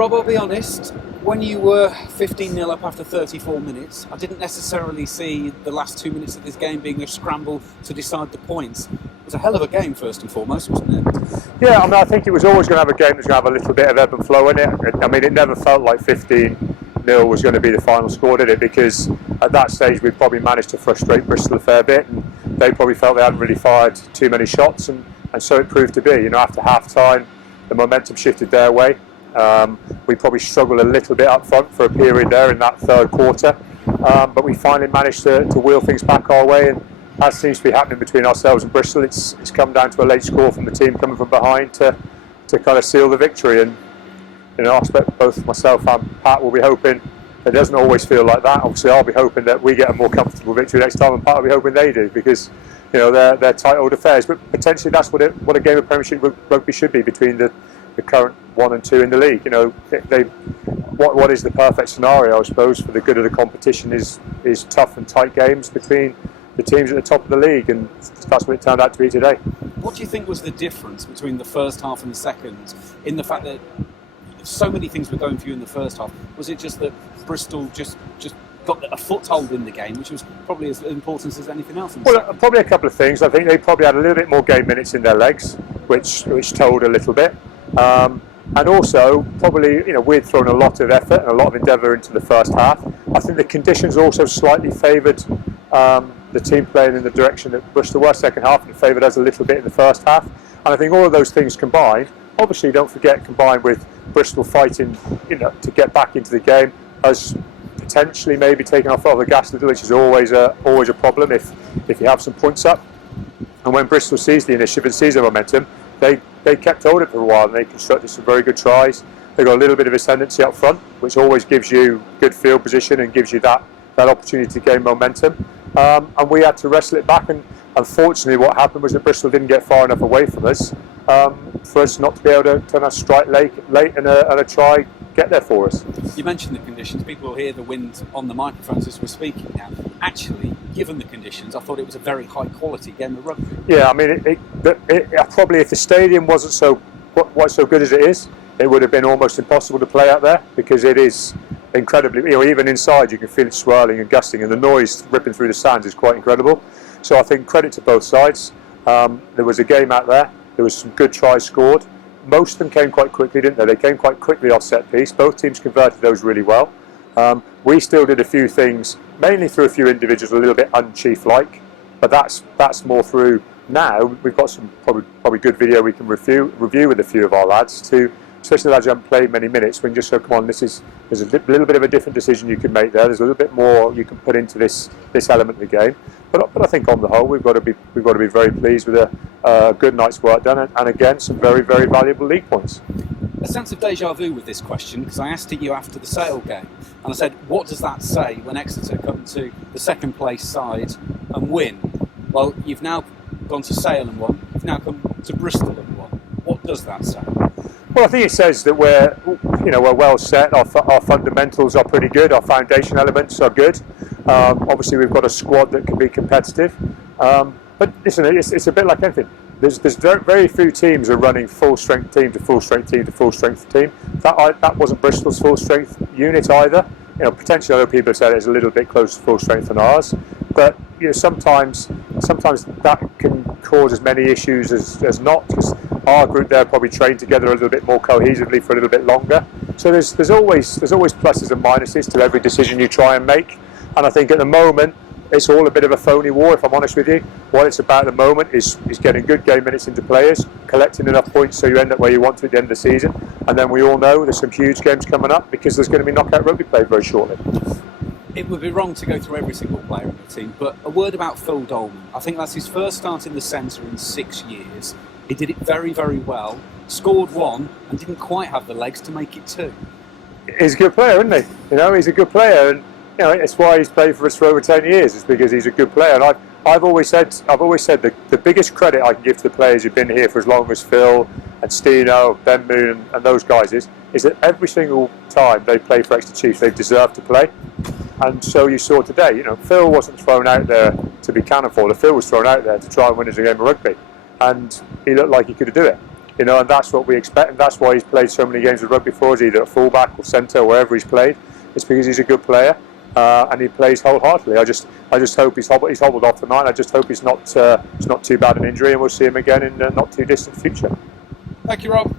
Rob, I'll be honest, when you were 15-0 up after 34 minutes, I didn't necessarily see the last 2 minutes of this game being a scramble to decide the points. It was a hell of a game, first and foremost, wasn't it? Yeah, I mean, I think it was always going to have a game that's going to have a little bit of ebb and flow in it. I mean, it never felt like 15-0 was going to be the final score, did it? Because at that stage, we'd probably managed to frustrate Bristol a fair bit, and they probably felt they hadn't really fired too many shots, and so it proved to be. You know, after half-time, the momentum shifted their way. We probably struggled a little bit up front for a period there in that third quarter, but we finally managed to wheel things back our way, and as seems to be happening between ourselves and Bristol, it's come down to a late score from the team coming from behind to kind of seal the victory. And you know, I expect both myself and Pat will be hoping it doesn't always feel like that. Obviously, I'll be hoping that we get a more comfortable victory next time, and Pat will be hoping they do, because you know they're tight old affairs. But potentially that's what a game of Premiership rugby should be between the current 1 and 2 in the league. You know, what is the perfect scenario, I suppose, for the good of the competition is tough and tight games between the teams at the top of the league, and that's what it turned out to be today. What do you think was the difference between the first half and the second, in the fact that so many things were going for you in the first half? Was it just that Bristol just got a foothold in the game, which was probably as important as anything else? Well, probably a couple of things. I think they probably had a little bit more game minutes in their legs, which told a little bit. And also, probably, you know, we'd thrown a lot of effort and a lot of endeavour into the first half. I think the conditions also slightly favoured the team playing in the direction that Bristol were second half, and favoured us a little bit in the first half. And I think all of those things combined, obviously don't forget, combined with Bristol fighting, you know, to get back into the game, us potentially maybe taking our foot off the gas a little, which is always a problem if you have some points up. And when Bristol sees the initiative and sees the momentum, they kept hold of it for a while, and they constructed some very good tries. They got a little bit of ascendancy up front, which always gives you good field position and gives you that opportunity to gain momentum. And we had to wrestle it back, and unfortunately what happened was that Bristol didn't get far enough away from us for us not to be able to turn our strike late and a try get there for us. You mentioned the conditions. People will hear the wind on the microphones as we're speaking now. Actually, given the conditions, I thought it was a very high quality game of rugby. Yeah, I mean, it probably, if the stadium wasn't so good as it is, it would have been almost impossible to play out there, because it is incredibly, you know, even inside you can feel it swirling and gusting, and the noise ripping through the stands is quite incredible. So I think credit to both sides. There was a game out there. There was some good tries scored. Most of them came quite quickly, didn't they? They came quite quickly off set piece. Both teams converted those really well. We still did a few things, mainly through a few individuals, a little bit un-Chief-like, but that's more through now. We've got some probably good video we can review with a few of our lads, especially the lads who haven't played many minutes, when just go, come on, there's a little bit of a different decision you can make there. There's a little bit more you can put into this element of the game. But I think on the whole, we've got to be very pleased with a good night's work done, and again, some very, very valuable league points. A sense of deja vu with this question, because I asked it you after the Sale game, and I said, what does that say when Exeter come to the second place side and win? Well, you've now gone to Sale and won. You've now come to Bristol and won. What does that say? Well, I think it says that we're well set. Our fundamentals are pretty good. Our foundation elements are good. Obviously, we've got a squad that can be competitive. But listen, it's a bit like anything. There's very few teams are running full strength team to full strength team to full strength team. That wasn't Bristol's full strength unit either. You know, potentially other people have said it's a little bit close to full strength than ours. But you know, sometimes that can cause as many issues as not, because our group there probably trained together a little bit more cohesively for a little bit longer. So there's always pluses and minuses to every decision you try and make. And I think at the moment it's all a bit of a phony war, if I'm honest with you. What it's about at the moment is getting good game minutes into players, collecting enough points so you end up where you want to at the end of the season. And then we all know there's some huge games coming up, because there's going to be knockout rugby played very shortly. It would be wrong to go through every single player in the team, but a word about Phil Dollman. I think that's his first start in the centre in 6 years. He did it very, very well, scored one, and didn't quite have the legs to make it two. He's a good player, isn't he? You know, he's a good player, and you know, it's why he's played for us for over 10 years. It's because he's a good player. And I've always said the biggest credit I can give to the players who've been here for as long as Phil and Steno, Ben Moon, and those guys is that every single time they play for Exeter Chiefs, they've deserved to play. And so you saw today, you know, Phil wasn't thrown out there to be cannon fodder. Phil was thrown out there to try and win us a game of rugby, and he looked like he could do it. and that's what we expect, and that's why he's played so many games of rugby for us, either at fullback or centre, wherever he's played. It's because he's a good player, and he plays wholeheartedly. I just hope he's hobbled off tonight. I just hope it's not too bad an injury, and we'll see him again in the not too distant future. Thank you, Rob.